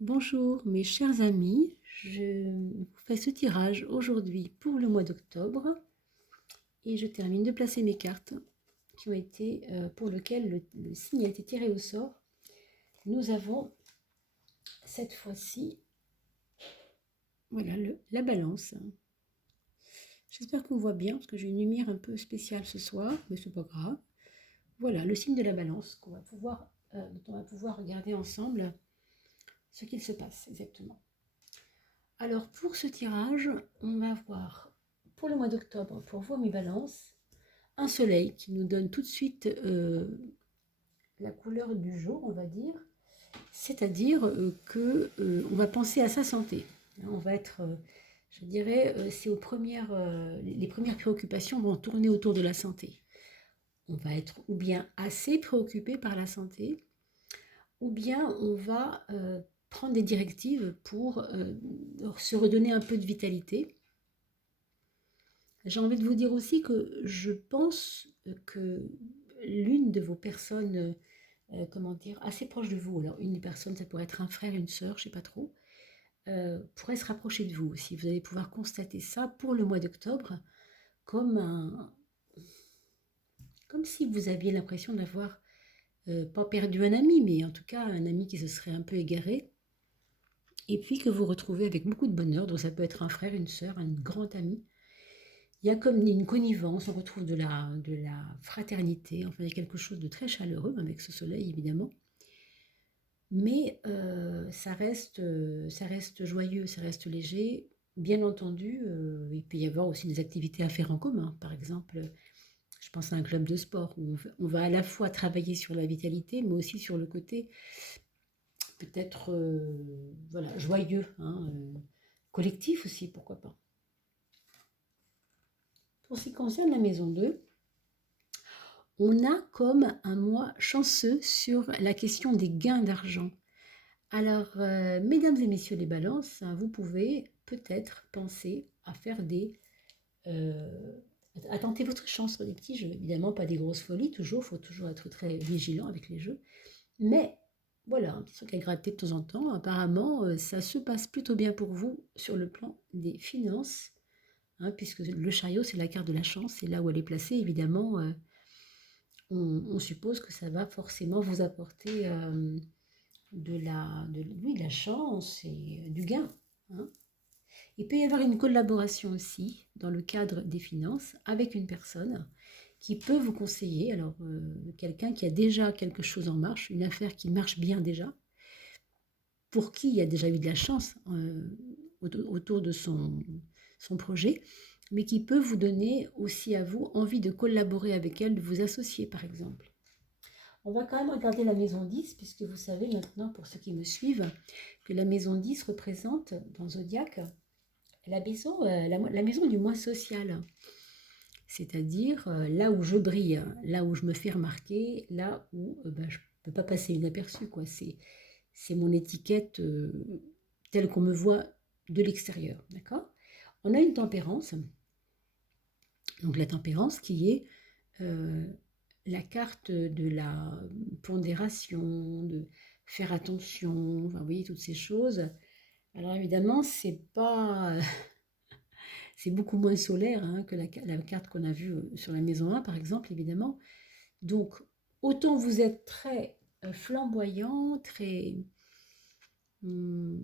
Bonjour mes chers amis, je vous fais ce tirage aujourd'hui pour le mois d'octobre et je termine de placer mes cartes qui ont été, pour lequel le signe a été tiré au sort. Nous avons cette fois-ci, voilà, la balance. J'espère qu'on voit bien parce que j'ai une lumière un peu spéciale ce soir, mais c'est pas grave. Voilà, le signe de la balance dont on va pouvoir regarder ensemble ce qu'il se passe exactement. Alors pour ce tirage, on va voir pour le mois d'octobre, pour vous mes balances, un soleil qui nous donne tout de suite la couleur du jour, on va dire, c'est-à-dire que on va penser à sa santé. On va être, je dirais, c'est les premières préoccupations vont tourner autour de la santé. On va être ou bien assez préoccupé par la santé, ou bien on va prendre des directives pour se redonner un peu de vitalité. J'ai envie de vous dire aussi que je pense que l'une de vos personnes, comment dire, assez proche de vous, alors une personne, ça pourrait être un frère, une sœur, je sais pas trop, pourrait se rapprocher de vous aussi. Vous allez pouvoir constater ça pour le mois d'octobre comme comme si vous aviez l'impression d'avoir pas perdu un ami, mais en tout cas un ami qui se serait un peu égaré, et puis que vous retrouvez avec beaucoup de bonheur. Donc ça peut être un frère, une sœur, un grand ami. Il y a comme une connivence, on retrouve de la fraternité, enfin il y a quelque chose de très chaleureux avec ce soleil évidemment, mais ça reste joyeux, ça reste léger. Bien entendu, il peut y avoir aussi des activités à faire en commun. Par exemple, je pense à un club de sport où on va à la fois travailler sur la vitalité, mais aussi sur le côté peut-être voilà, joyeux, hein, collectif aussi, pourquoi pas. Pour ce qui concerne la maison 2, on a comme un mois chanceux sur la question des gains d'argent. Alors, mesdames et messieurs les balances, hein, vous pouvez peut-être penser à faire à tenter votre chance sur des petits jeux. Évidemment, pas des grosses folies, toujours, il faut toujours être très vigilant avec les jeux. Mais voilà, un petit truc à gratter de temps en temps. Apparemment, ça se passe plutôt bien pour vous sur le plan des finances, hein, puisque le chariot, c'est la carte de la chance, et là où elle est placée, évidemment, on suppose que ça va forcément vous apporter oui, de la chance et du gain, hein. Il peut y avoir une collaboration aussi dans le cadre des finances avec une personne qui peut vous conseiller. Alors, quelqu'un qui a déjà quelque chose en marche, une affaire qui marche bien déjà, pour qui il y a déjà eu de la chance autour de son projet, mais qui peut vous donner aussi à vous envie de collaborer avec elle, de vous associer par exemple. On va quand même regarder la maison 10, puisque vous savez maintenant, pour ceux qui me suivent, que la maison 10 représente dans Zodiac la maison du moi social. C'est-à-dire là où je brille, là où je me fais remarquer, là où ben, je ne peux pas passer inaperçu, quoi. C'est mon étiquette telle qu'on me voit de l'extérieur, d'accord? On a une tempérance, donc la tempérance qui est euh, la carte de la pondération, de faire attention, enfin, vous voyez, toutes ces choses. Alors évidemment, c'est beaucoup moins solaire, hein, que la carte qu'on a vue sur la maison 1, par exemple, évidemment. Donc, autant vous êtes très flamboyant, très... hum,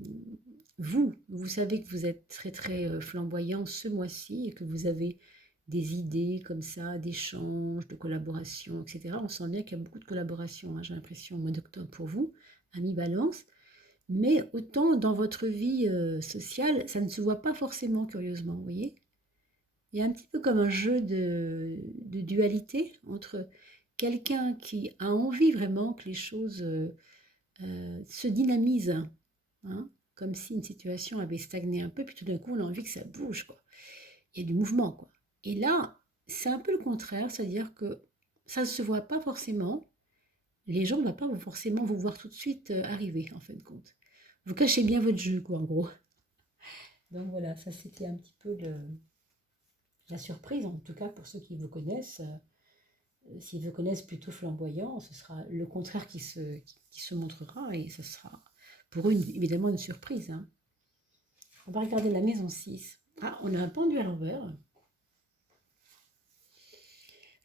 vous savez que vous êtes très très flamboyant ce mois-ci et que vous avez des idées comme ça, d'échanges, de collaboration, etc. On sent bien qu'il y a beaucoup de collaboration, hein, j'ai l'impression, au mois d'octobre pour vous, amis Balance. Mais autant dans votre vie sociale, ça ne se voit pas forcément, curieusement, vous voyez. Il y a un petit peu comme un jeu de dualité entre quelqu'un qui a envie vraiment que les choses se dynamisent, hein, comme si une situation avait stagné un peu, puis tout d'un coup on a envie que ça bouge, quoi. Il y a du mouvement, quoi. Et là, c'est un peu le contraire, c'est-à-dire que ça ne se voit pas forcément, les gens ne vont pas forcément vous voir tout de suite arriver, en fin de compte. Vous cachez bien votre jeu, quoi, en gros. Donc voilà, ça c'était un petit peu la surprise, en tout cas pour ceux qui vous connaissent. S'ils vous connaissent plutôt flamboyant, ce sera le contraire qui se montrera et ce sera pour eux, évidemment, une surprise. Hein. On va regarder la maison 6. Ah, on a un pendu à l'envers.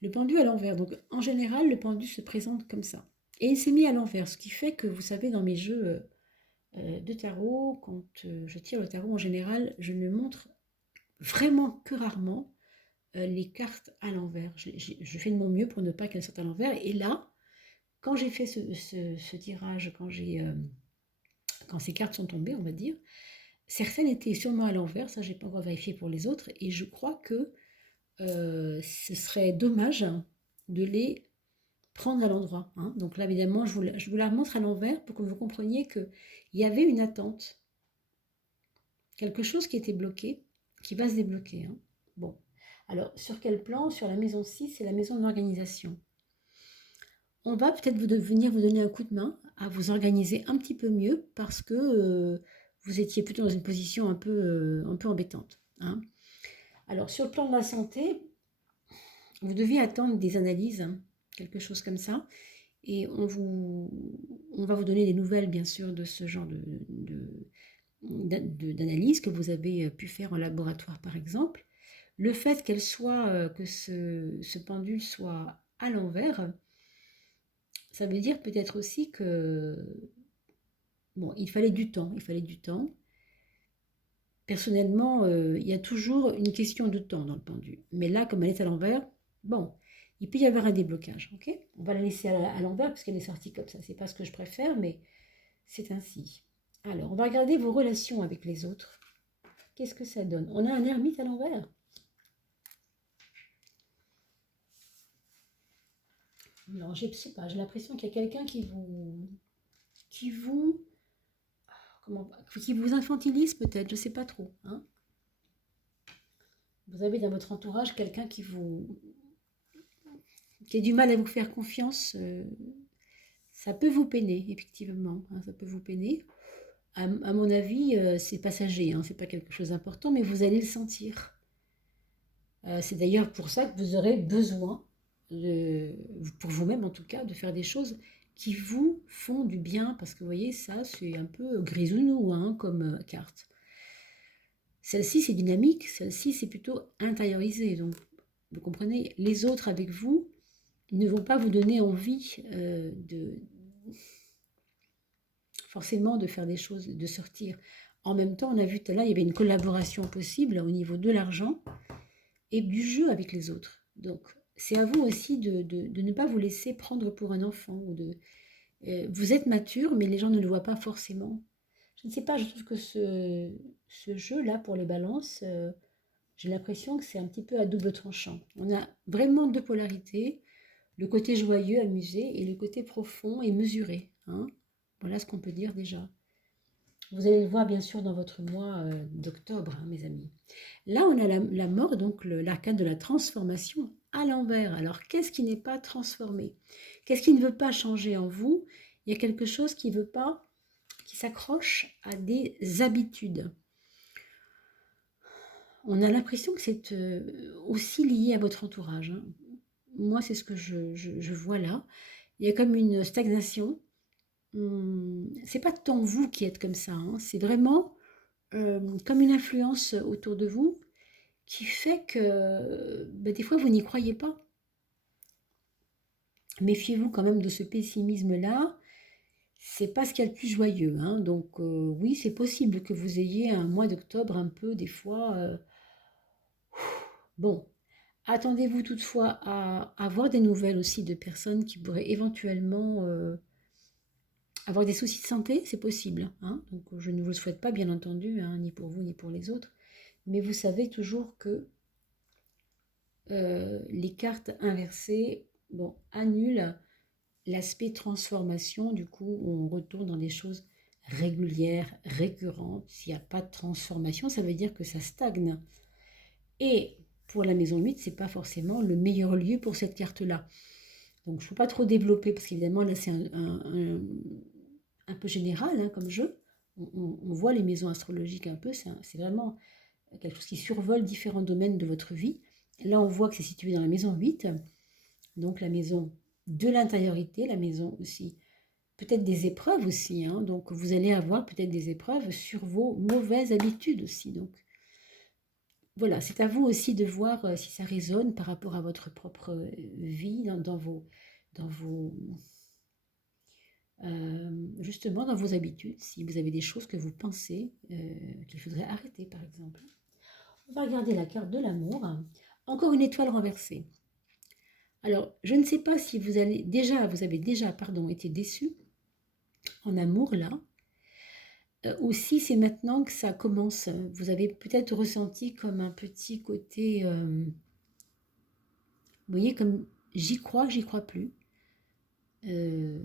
Le pendu à l'envers. Donc, en général, le pendu se présente comme ça. Et il s'est mis à l'envers, ce qui fait que, vous savez, dans mes jeux de tarot, quand je tire le tarot, en général, je ne montre vraiment que rarement les cartes à l'envers. Je fais de mon mieux pour ne pas qu'elles sortent à l'envers. Et là, quand j'ai fait ce tirage, quand ces cartes sont tombées, on va dire, certaines étaient sûrement à l'envers, ça j'ai pas encore vérifié pour les autres, et je crois que ce serait dommage de les prendre à l'endroit. Hein. Donc là, évidemment, je vous la montre à l'envers pour que vous compreniez qu'il y avait une attente, quelque chose qui était bloqué, qui va se débloquer. Hein. Bon, alors sur quel plan? Sur la maison 6, c'est la maison de l'organisation. On va peut-être venir vous donner un coup de main à vous organiser un petit peu mieux parce que vous étiez plutôt dans une position un peu embêtante. Hein. Alors, sur le plan de la santé, vous deviez attendre des analyses, hein, quelque chose comme ça. Et on va vous donner des nouvelles, bien sûr, de ce genre d'analyse que vous avez pu faire en laboratoire, par exemple. Le fait que ce pendule soit à l'envers, ça veut dire peut-être aussi que, bon, il fallait du temps, Personnellement, il y a toujours une question de temps dans le pendu. Mais là, comme elle est à l'envers, bon, il peut y avoir un déblocage, ok? On va la laisser à l'envers parce qu'elle est sortie comme ça. C'est pas ce que je préfère, mais c'est ainsi. Alors, on va regarder vos relations avec les autres. Qu'est-ce que ça donne? On a un ermite à l'envers. Non, je sais pas, j'ai l'impression qu'il y a quelqu'un qui vous, qui vous infantilise peut-être, je sais pas trop. Hein. Vous avez dans votre entourage quelqu'un qui a du mal à vous faire confiance. Ça peut vous peiner, effectivement. Hein, ça peut vous peiner. À mon avis, c'est passager, hein, c'est pas quelque chose d'important, mais vous allez le sentir. C'est d'ailleurs pour ça que vous aurez besoin, pour vous-même en tout cas, de faire des choses qui vous font du bien, parce que vous voyez, ça, c'est un peu grisounou hein, comme carte. Celle-ci, c'est dynamique, celle-ci, c'est plutôt intériorisé. Donc, vous comprenez, les autres avec vous ne vont pas vous donner envie forcément de faire des choses, de sortir. En même temps, on a vu tout à l'heure, il y avait une collaboration possible au niveau de l'argent et du jeu avec les autres. Donc, c'est à vous aussi de ne pas vous laisser prendre pour un enfant. Vous êtes mature, mais les gens ne le voient pas forcément. Je ne sais pas, je trouve que ce jeu-là, pour les balances, j'ai l'impression que c'est un petit peu à double tranchant. On a vraiment deux polarités, le côté joyeux, amusé, et le côté profond et mesuré. Hein. Voilà ce qu'on peut dire déjà. Vous allez le voir bien sûr dans votre mois d'octobre, hein, mes amis. Là, on a la mort, donc l'arcane de la transformation à l'envers. Alors, qu'est-ce qui n'est pas transformé? Qu'est-ce qui ne veut pas changer en vous? Il y a quelque chose qui veut pas, qui s'accroche à des habitudes. On a l'impression que c'est aussi lié à votre entourage. Hein. Moi, c'est ce que je vois là. Il y a comme une stagnation. C'est pas tant vous qui êtes comme ça, hein. C'est vraiment comme une influence autour de vous qui fait que des fois vous n'y croyez pas. Méfiez-vous quand même de ce pessimisme-là. C'est pas ce qu'il y a de plus joyeux. Hein. Donc oui, c'est possible que vous ayez un mois d'octobre un peu des fois. Bon, attendez-vous toutefois à avoir des nouvelles aussi de personnes qui pourraient éventuellement avoir des soucis de santé, c'est possible. Hein. Donc je ne vous le souhaite pas, bien entendu, hein, ni pour vous ni pour les autres. Mais vous savez toujours que les cartes inversées annulent l'aspect transformation. Du coup, on retourne dans des choses régulières, récurrentes. S'il n'y a pas de transformation, ça veut dire que ça stagne. Et pour la maison 8, ce n'est pas forcément le meilleur lieu pour cette carte-là. Donc, je ne peux pas trop développer parce qu'évidemment, là, c'est un peu général hein, comme jeu. On voit les maisons astrologiques un peu, c'est vraiment quelque chose qui survole différents domaines de votre vie. Là, on voit que c'est situé dans la maison 8, donc la maison de l'intériorité, la maison aussi peut-être des épreuves aussi, hein, donc vous allez avoir peut-être des épreuves sur vos mauvaises habitudes aussi. Donc voilà, c'est à vous aussi de voir si ça résonne par rapport à votre propre vie, dans vos, justement dans vos habitudes, si vous avez des choses que vous pensez qu'il faudrait arrêter, par exemple. On va regarder la carte de l'amour. Encore une étoile renversée. Alors, je ne sais pas si vous avez déjà, pardon, été déçu en amour là, ou si c'est maintenant que ça commence. Vous avez peut-être ressenti comme un petit côté, vous voyez, comme j'y crois plus. Euh,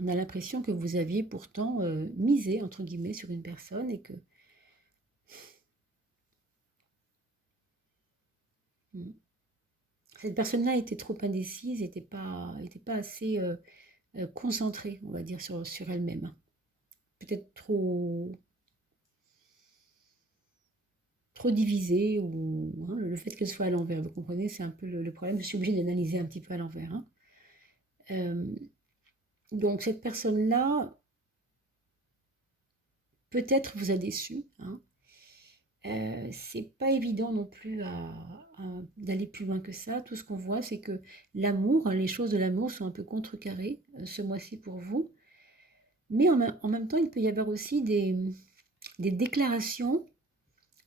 on a l'impression que vous aviez pourtant misé, entre guillemets, sur une personne et que hmm, cette personne-là était trop indécise, était pas assez concentrée, on va dire, sur elle-même. Peut-être trop divisée, ou hein, le fait qu'elle soit à l'envers, vous comprenez, c'est un peu le problème. Je suis obligée d'analyser un petit peu à l'envers, hein. Euh, donc cette personne-là, peut-être vous a déçu, hein. C'est pas évident non plus d'aller plus loin que ça. Tout ce qu'on voit, c'est que l'amour, hein, les choses de l'amour sont un peu contrecarrées ce mois-ci pour vous. Mais en même temps, il peut y avoir aussi des déclarations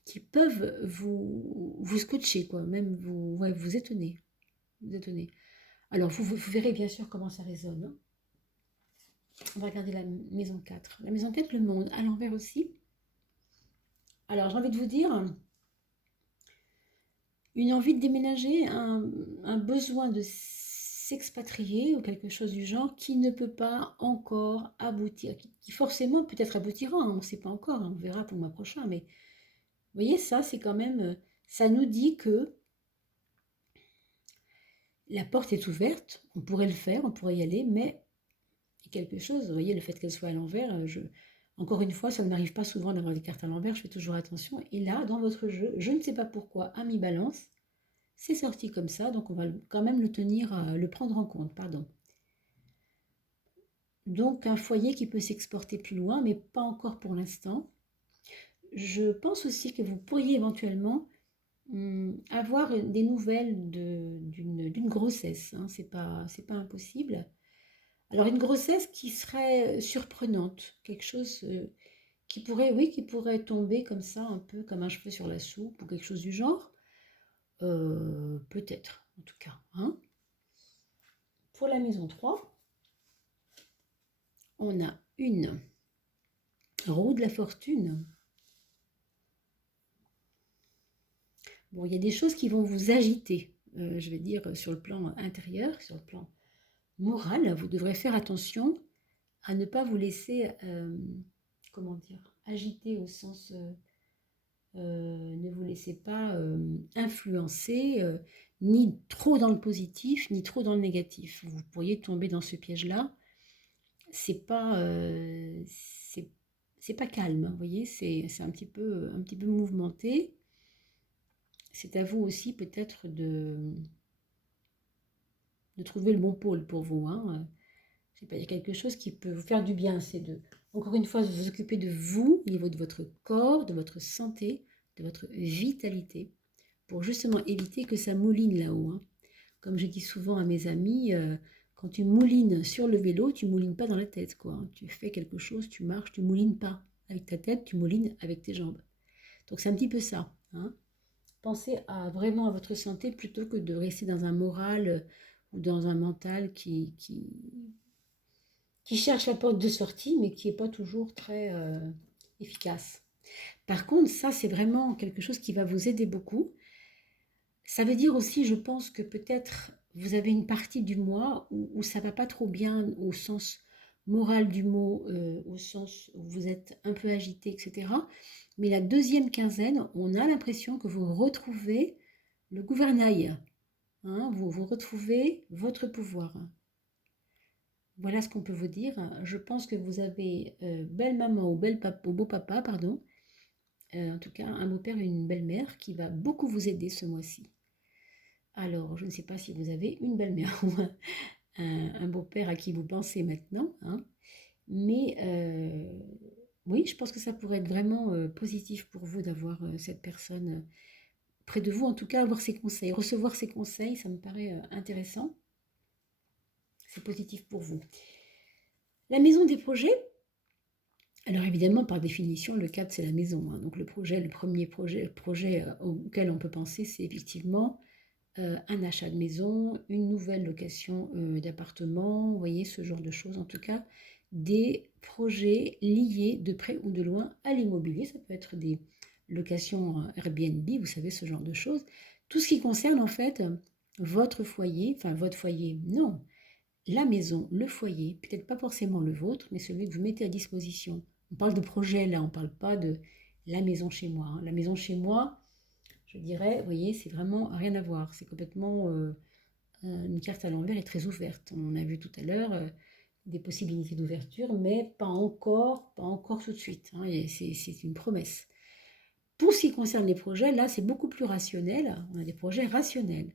qui peuvent vous scotcher, quoi, même ouais, vous étonner. Vous étonner. Alors, vous verrez bien sûr comment ça résonne, hein. On va regarder la maison 4. La maison 4, le monde, à l'envers aussi. Alors, j'ai envie de vous dire, une envie de déménager, un besoin de s'expatrier ou quelque chose du genre qui ne peut pas encore aboutir, qui forcément peut-être aboutira, hein, on ne sait pas encore, hein, on verra pour le mois prochain, mais vous voyez, ça c'est quand même, ça nous dit que la porte est ouverte, on pourrait le faire, on pourrait y aller, mais il y a quelque chose, vous voyez, le fait qu'elle soit à l'envers, encore une fois, ça ne m'arrive pas souvent d'avoir des cartes à l'envers, je fais toujours attention, et là, dans votre jeu, je ne sais pas pourquoi, à mi-balance, c'est sorti comme ça, donc on va quand même le tenir, le prendre en compte, pardon. Donc un foyer qui peut s'exporter plus loin, mais pas encore pour l'instant. Je pense aussi que vous pourriez éventuellement avoir des nouvelles d'une grossesse, hein, c'est pas impossible. Alors une grossesse qui serait surprenante, quelque chose qui pourrait, oui, qui pourrait tomber comme ça, un peu comme un cheveu sur la soupe ou quelque chose du genre. Peut-être, en tout cas, hein. Pour la maison 3, on a une roue de la fortune. Bon, il y a des choses qui vont vous agiter, je vais dire, sur le plan intérieur, sur le plan moral. Vous devrez faire attention à ne pas vous laisser, comment dire, agiter au sens, ne vous laissez pas influencer, ni trop dans le positif, ni trop dans le négatif. Vous pourriez tomber dans ce piège-là. C'est pas, c'est pas calme, vous voyez, c'est un petit peu mouvementé. C'est à vous aussi peut-être de trouver le bon pôle pour vous, hein. Je sais pas, il y a quelque chose qui peut vous faire du bien, c'est encore une fois, de vous occuper de vous, au niveau de votre corps, de votre santé, de votre vitalité, pour justement éviter que ça mouline là-haut, hein. Comme je dis souvent à mes amis, quand tu moulines sur le vélo, tu moulines pas dans la tête, quoi, hein. Tu fais quelque chose, tu marches, tu moulines pas avec ta tête, tu moulines avec tes jambes. Donc c'est un petit peu ça, hein. Pensez vraiment à votre santé plutôt que de rester dans un moral ou dans un mental qui cherche la porte de sortie, mais qui n'est pas toujours très efficace. Par contre, ça, c'est vraiment quelque chose qui va vous aider beaucoup. Ça veut dire aussi, je pense que peut-être vous avez une partie du mois où ça va pas trop bien au sens moral du mot, au sens où vous êtes un peu agité, etc. Mais la deuxième quinzaine, on a l'impression que vous retrouvez le gouvernail, hein, vous retrouvez votre pouvoir. Voilà ce qu'on peut vous dire. Je pense que vous avez belle maman ou beau papa, pardon. En tout cas, un beau-père et une belle-mère qui va beaucoup vous aider ce mois-ci. Alors, je ne sais pas si vous avez une belle-mère ou un beau-père à qui vous pensez maintenant, hein. Mais oui, je pense que ça pourrait être vraiment positif pour vous d'avoir cette personne près de vous, en tout cas avoir ses conseils, recevoir ses conseils, ça me paraît intéressant. C'est positif pour vous. La maison des projets, alors évidemment, par définition, le cadre, c'est la maison, hein. Donc le premier projet auquel on peut penser, c'est effectivement un achat de maison, une nouvelle location d'appartement, vous voyez, ce genre de choses. En tout cas, des projets liés de près ou de loin à l'immobilier. Ça peut être des locations Airbnb, vous savez, ce genre de choses. Tout ce qui concerne en fait votre foyer, enfin votre foyer, non, la maison, le foyer, peut-être pas forcément le vôtre, mais celui que vous mettez à disposition. On parle de projet là, on ne parle pas de la maison chez moi, hein. La maison chez moi, je dirais, vous voyez, c'est vraiment rien à voir. C'est complètement une carte à l'envers et très ouverte. On a vu tout à l'heure des possibilités d'ouverture, mais pas encore tout de suite, hein. C'est une promesse. Pour ce qui concerne les projets, là, c'est beaucoup plus rationnel. On a des projets rationnels.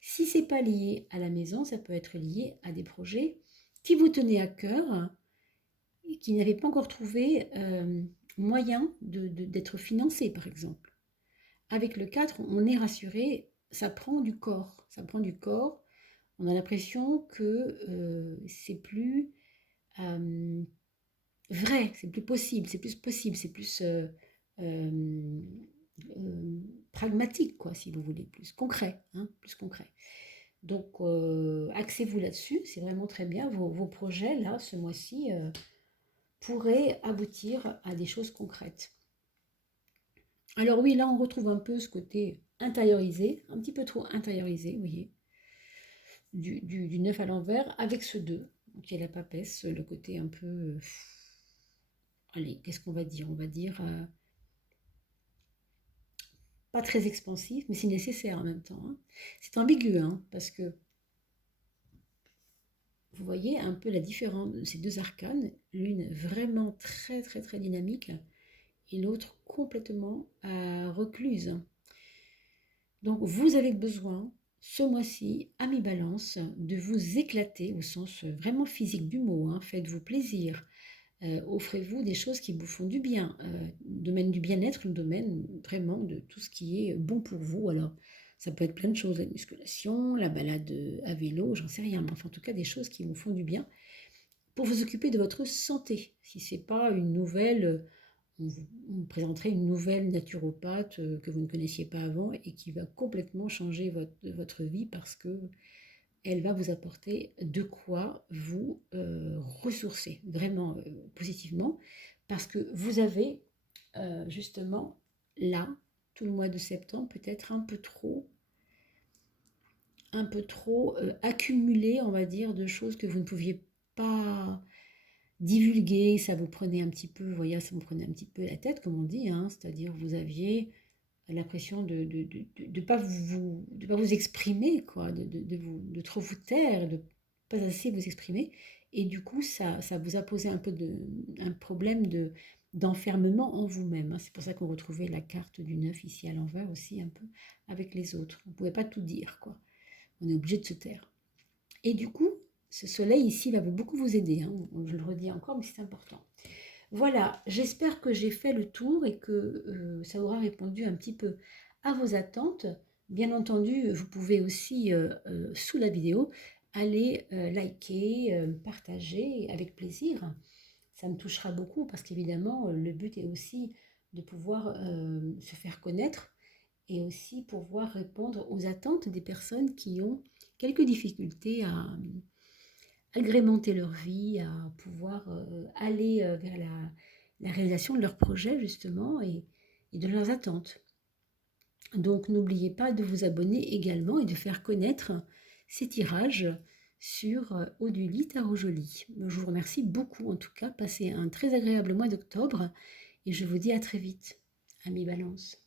Si c'est pas lié à la maison, ça peut être lié à des projets qui vous tenaient à cœur et qui n'avaient pas encore trouvé moyen d'être financés, par exemple. Avec le 4, on est rassuré, ça prend du corps. Ça prend du corps. On a l'impression que c'est plus euh, vrai, c'est plus possible, c'est plus euh, pragmatique, quoi, si vous voulez, plus concret, hein, plus concret. Donc, axez-vous là-dessus, c'est vraiment très bien. Vos projets, là, ce mois-ci, pourraient aboutir à des choses concrètes. Alors oui, là, on retrouve un peu ce côté intériorisé, un petit peu trop intériorisé, vous voyez, du 9 à l'envers, avec ce 2, qui est la papesse, le côté un peu... allez, qu'est-ce qu'on va dire? On va dire pas très expansif, mais c'est nécessaire en même temps, hein. C'est ambigu, hein, parce que vous voyez un peu la différence de ces deux arcanes, l'une vraiment très très très dynamique et l'autre complètement recluse. Donc vous avez besoin ce mois-ci, à mi-balance, de vous éclater au sens vraiment physique du mot, hein. Faites-vous plaisir, offrez-vous des choses qui vous font du bien. Le domaine du bien-être, le domaine vraiment de tout ce qui est bon pour vous. Alors ça peut être plein de choses, la musculation, la balade à vélo, j'en sais rien, mais enfin en tout cas des choses qui vous font du bien pour vous occuper de votre santé. Si c'est pas une nouvelle, on vous présenterait une nouvelle naturopathe que vous ne connaissiez pas avant et qui va complètement changer votre vie parce que elle va vous apporter de quoi vous ressourcer vraiment positivement parce que vous avez justement là, tout le mois de septembre, peut-être un peu trop accumulé, on va dire, de choses que vous ne pouviez pas divulguer, ça vous prenait un petit peu, vous voyez, ça vous prenait un petit peu la tête, comme on dit, hein, c'est-à-dire vous aviez l'impression de pas vous exprimer, quoi, de trop vous taire, de pas assez vous exprimer, et du coup, ça vous a posé un peu un problème d'enfermement en vous-même, hein. C'est pour ça qu'on retrouvait la carte du 9 ici à l'envers aussi, un peu, avec les autres. On ne pouvait pas tout dire, quoi. On est obligé de se taire. Et du coup, ce soleil ici va beaucoup vous aider, hein. Je le redis encore, mais c'est important. Voilà, j'espère que j'ai fait le tour et que ça aura répondu un petit peu à vos attentes. Bien entendu, vous pouvez aussi, sous la vidéo, aller liker, partager avec plaisir. Ça me touchera beaucoup parce qu'évidemment, le but est aussi de pouvoir se faire connaître et aussi pouvoir répondre aux attentes des personnes qui ont quelques difficultés à agrémenter leur vie, à pouvoir aller vers la réalisation de leurs projets justement et de leurs attentes. Donc n'oubliez pas de vous abonner également et de faire connaître ces tirages sur Oduli Tarot Joli. Je vous remercie beaucoup en tout cas, passez un très agréable mois d'octobre et je vous dis à très vite. Amis Balance.